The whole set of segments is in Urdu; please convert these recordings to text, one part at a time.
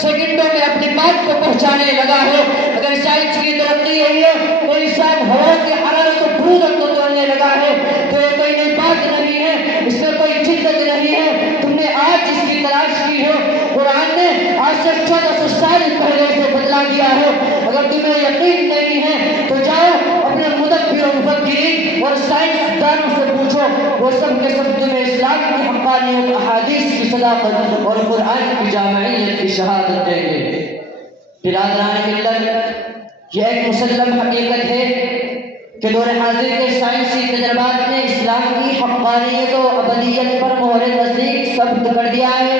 سیکنڈوں میں اپنی بات کو پہنچانے لگا ہے۔ اگر سائنس کی ترقی یہی ہے تو انسان ہوا کی حرارت و برودت کو توڑنے لگا ہے، تو یہ کوئی نئی بات نہیں ہے، اس میں کوئی جدت نہیں ہے، تم نے آج اس کی تلاش کی ہے۔ قرآن نے آج سے 1400 سال پہلے سے بدلا دیا ہے۔ اگر تمہیں یقین نہیں ہے تو جاؤ اپنے مدبر و مفکرین اور سائنس دانوں سے پوچھو، وہ سب کے سب تمہیں اسلام کی حقانیت، احادیث کی صداقت اور قرآن کی جامعیت کی شہادت دیں گے۔ برادران ملت، یہ ایک مسلم حقیقت ہے کہ دور حاضر کے سائنسی تجربات نے اسلام کی حقانیت و ابدیت پر مہر تصدیق ثبت کر دیا ہے،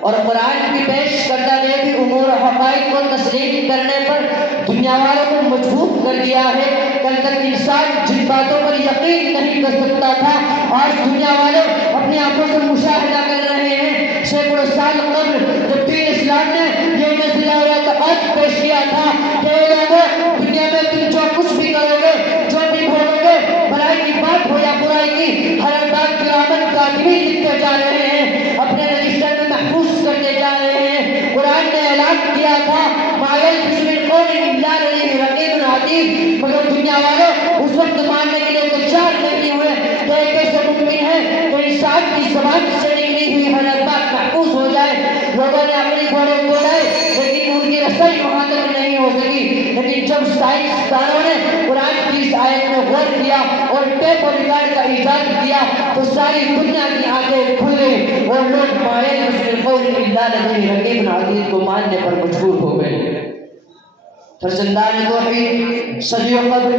اور قرآن کی پیش کردہ نے بھی امور و حقائق کو تسلیم کرنے پر دنیا والوں کو مجبور کر دیا ہے۔ کل تک انسان جن باتوں پر یقین نہیں کر سکتا تھا، آج دنیا والے اپنی آنکھوں سے مشاہدہ کر رہے ہیں۔ سینکڑوں سال قبل جب دین اسلام نے یہ نظریہ و اعتقاد پیش کیا تھا کہ اے لوگوں، دنیا میں تم جو کچھ بھی کرو گے، جو بھی بولو گے، بھلائی کی بات ہو یا برائی کی، ہر بات کرامن کاتبین لکھتے جا رہے ہیں، اپنے رجسٹر میں محفوظ کرتے جا رہے ہیں۔ قرآن نے اعلان کیا تھا مَا يَلْفِظُ مِنْ قَوْلٍ إِلَّا لَدَيْهِ رَقِيبٌ عَتِيدٌ، مگر دنیا والوں اس وقت ماننے کے لیے تیار نہیں ہوئے کہ یہ کیسے ممکن ہے کہ انسان کی زبان سے نکلی ہوئی ہر بات محفوظ ہو جائے۔ لوگوں نے اپنی گھوڑے دوڑائے لیکن ان کی رسائی وہاں تک نہیں ہو سکی، لیکن جب سائنس دانوں نے قرآن کی اس آیت میں غور کیا اور ٹیپ و ریکارڈ کا ایجاد کیا تو ساری دنیا کی آنکھیں کھل گئی اور لوگ مَا يَلْفِظُ مِنْ قَوْلٍ إِلَّا لَدَيْهِ رَقِيبٌ عَتِيدٌ کو ماننے پر مجبور ہو گئے۔ فرزندان توحید، صدیوں قبل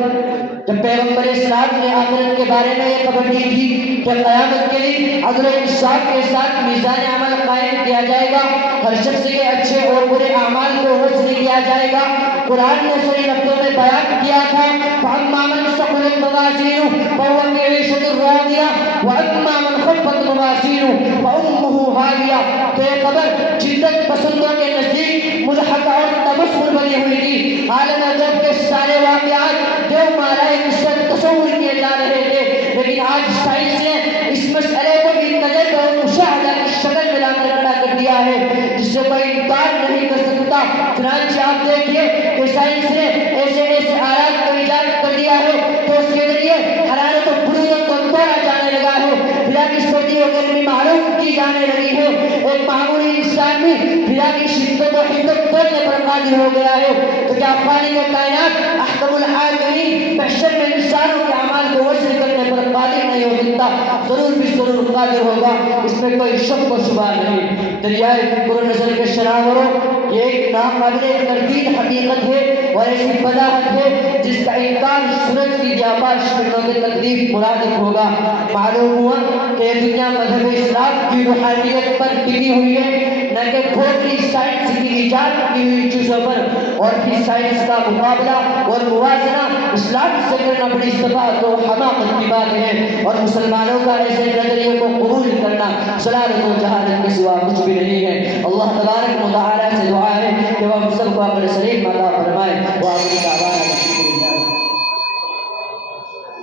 جب پیغمبر اسلام نے آخرت کے بارے میں یہ خبر دی تھی کہ قیامت کے دن عدل و انصاف کے ساتھ میزان عمل قائم کیا جائے گا، ہر شخص کے اچھے اور برے اعمال کو وزن کیا جائے گا، قرآن نے صحیح لفظوں میں بیان کیا تھا فَأَمَّا مَنْ ثَقُلَتْ مَوَازِينُهُ فَهُوَ فِي عِيشَةٍ رَاضِيَةٍ وَأَمَّا مَنْ خَفَّتْ مَوَازِينُهُ فَأُمُّهُ هَاوِيَةٌ۔ تو یہ خبر جدت پسندوں کے نزدیک مضحکہ اور تبسم بنی ہوئی تھی۔ عالم ادب کے سارے واقعات دیو مالائے قصت تصور کیے جا رہے تھے، لیکن آج سائنس نے اس مسئلے کو بھی تجربہ اور مشاہدہ کی شکل میں لا کر کھڑا کر دیا ہے جس سے کوئی انکار نہیں کر سکتا۔ چنانچہ آپ دیکھیے کہ سائنس نے ایسے آلات کو ایجاد کر دیا ہے تو اس کے ذریعے حرارت و برودت کو توڑا جانے لگا ہے، بلا کی سردی و گرمی معلوم کی جانے لگی ہے۔ ایک معمولی انسان بھی بلا کی شدت و حدت توڑنے پر قادر ہو گیا ہے، تو کیا خالق کائنات احکم الحاکمین محشر میں انسانوں کے اعمال کو وزن کرنے پر قادر نہیں ہو سکتا؟ ضرور بھی ضرور قادر ہوگا، اس میں کوئی شک و شبہ نہیں۔ دریائے فکر و نظر کے شناوروں، یہ ایک ناقابل تردید حقیقت ہے اور ایسی وضاحت ہے جس کا انکار سورج کی دیاباش شکلوں کے تکلیف مرادف ہوگا۔ معلوم ہوا کہ دنیا مذہب اسلام کی روحانیت پر ٹکی ہوئی ہے، نہ کہ کھوٹی سائنس کی ایجاد کی ہوئی چیزوں پر، اور پھر سائنس کا مقابلہ اور موازنہ اسلام سے کرنا بڑی صفات و حماقت کی بات ہے، اور مسلمانوں کا ایسے نظریے کو قبول کرنا ضلالت و جہالت کے سوا کچھ بھی نہیں ہے۔ اللہ تبارک و تعالی سے دعا ہے کہ وہ ہم سب کو اپنے سلیم عطا فرمائے۔ وآخر دعوانا